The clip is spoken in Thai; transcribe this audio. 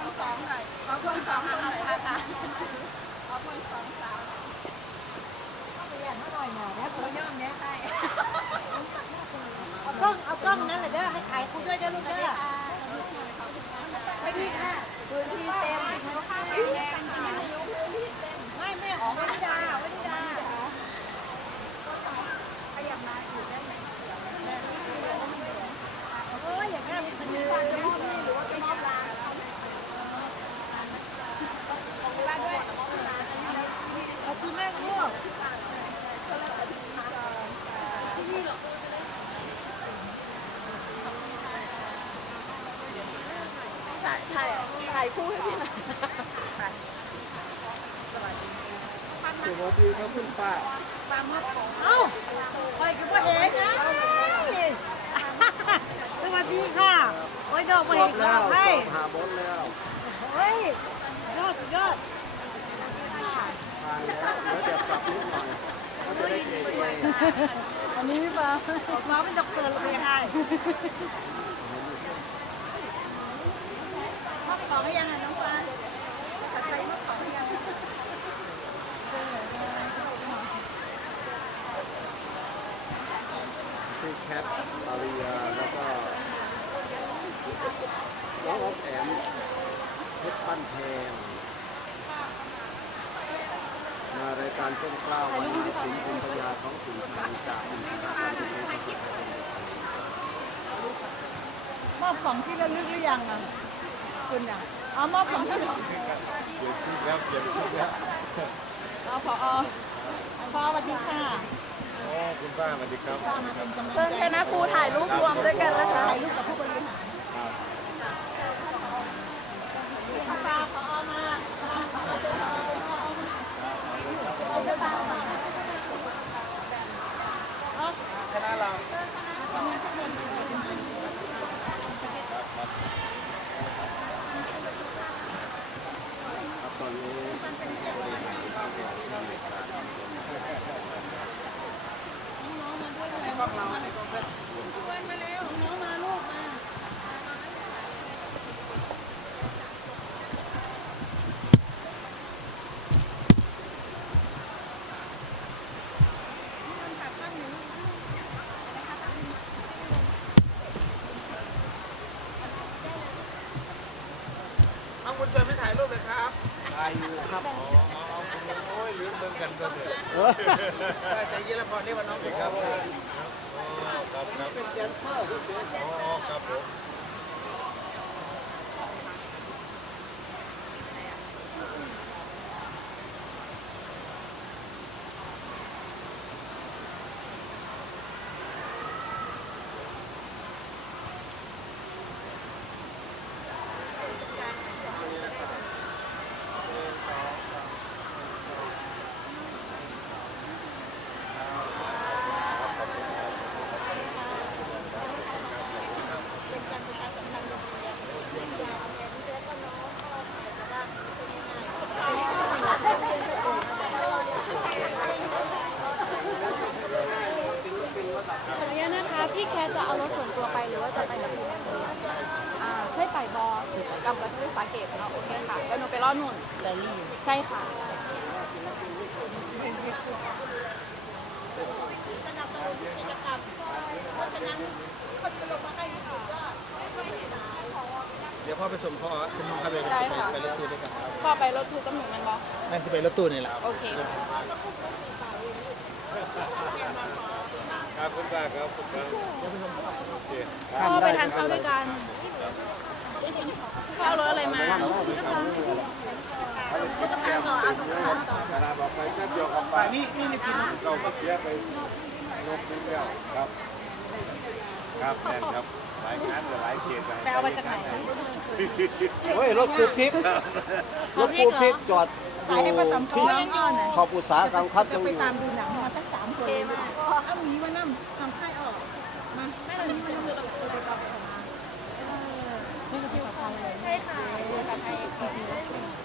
วงสองหน่อยขอพวงสองหน่อยค่ะตาขอพวงสองสาวเอากล้องเอากล้องนั่นแหละเด้อให้ขายคุณด้วยเด้อลูกเด้อไม่ดีค่ะ พื้นที่เต็ม ไม่แม่ออกวนิดาวนิดาโอ้ยอย่าข้ามไปเลยขอบคุณมากลูก ถ่ายถ่าย ถ่ายคู่ให้พี่หน่อยสวัสดีครับคุณป้าเอ้าไปกับพ่อเอกนะสวัสดีค่ะโอ้ยดอกสไม้อบขแล้อวสให้อบหาบนแล้วเฮ้ยยอดยอดผ่านแล้วเดี๋ยวเดี๋ยวปรับนิดหน่อยเขาจะได้เกรดเออันนี้พี่ปาออกมาเป็นดอกเตอร์เลยให้มอบของให้ยังไงน้องปาผัดไทยมอบของให้ยัง พี่แค ทอาริยาแล้วก็น้องออฟแอมเพชรปั้นแพงมารายการต้นกล้าววันนี้สิงห์คุณพญาท้องถิ่นทางจากอินทราคุณเอกสิทธิ์มอบของที่ระลึกหรือยังอะคุณอะเอามอบของที่ระลึกเดี๋ยวชื่อแล้วเดี๋ยวชื่อแล้วเอาพอพอสวัสดีค่ะโอ้ คุณป้าสวัสดีครับ เชิญคณะครูถ่ายรูปรวมด้วยกันเลยรูปกับผู้บริหารป้าพอมาเอา คณะเราครับตอนนี้บริหารทางเราที่อเมริกา เอา คุณเชิญไปถ่ายรูปเลยครับถ่ายอยู่ครับโอ้ยลืมเบิ่งกันก็เถอะเออใจเย็นแล้วพอนี่ว่าน้องเป็นครับอ๋อครับครับ เป็นแดนเซอร์ที่เป็น อ๋อครับผม ขออนุญาตนะคะ พี่แคทจะเอารถส่วนตัว ไปหรือว่าจะไปกับพี่แม่อ่าให้ไปบอกับกระทู้สาเกตเนาะโอเคค่ะ แล้วหนูไปรอดนุ่นไดรี่ใช่ค่ะสนับสนุนกิจกรรมเพราะฉะนั้นคนจะลงมาให้ที่สุดก็เดี๋ยวพ่อไปส่งพ่อฉันพาไปได้ค่ะ ไปรถตู้ด้วยกันพอไปรถทูกับหนูมันบอนั่นที่ไปรถตู้นี่แหละโอเคครับคุณป้าครับคุณป้าโอเคพ่อ ไปทานข้าวด้วยกันพ่อเอารถอะไรมาคณะบอกไปแค่เดียวกับไปป้านี่นี่นี่กินเราก็เสียไปลบนี้แล้วครับ ครับแม่นครับหลายงานหลายเขตไปเอามาจากไหนเฮ้ยรถกูพริกรถกูพริกจอดอขายให้ยู่ป้าตำที่น้องอ้อนน่ะขอบอุตสาหกรรมครับจะยังไปอยู่ตามดูหนังมาตั้งสามคนเอาหมีมานั่งทำค่ายออกมาแม่ตอนนี้มันต้องดูเราตัวเราไม่รู้ ค่ะ